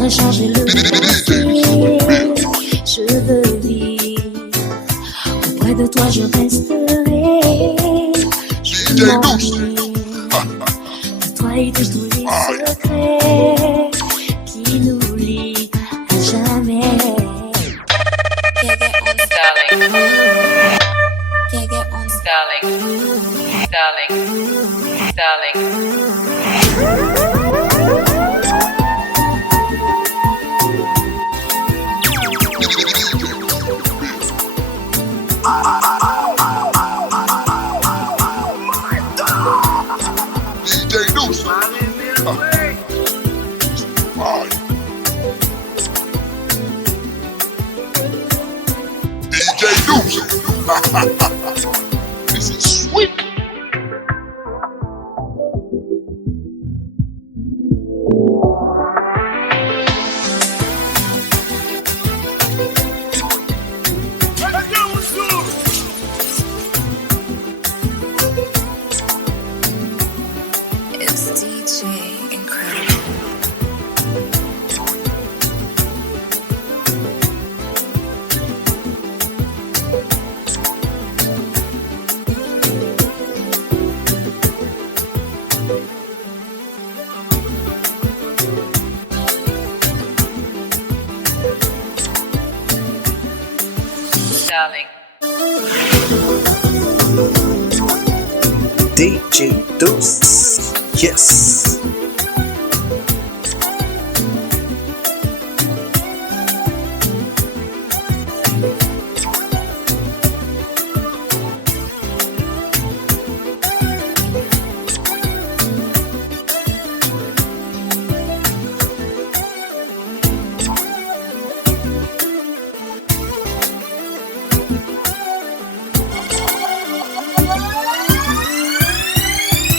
recharger le passé. Je veux vivre auprès de toi, je resterai. Je m'ennuie de toi et de tous les secrets qui nous lient à jamais. This is sweet. It's DJ Incredible. DJ Deuce. Yes.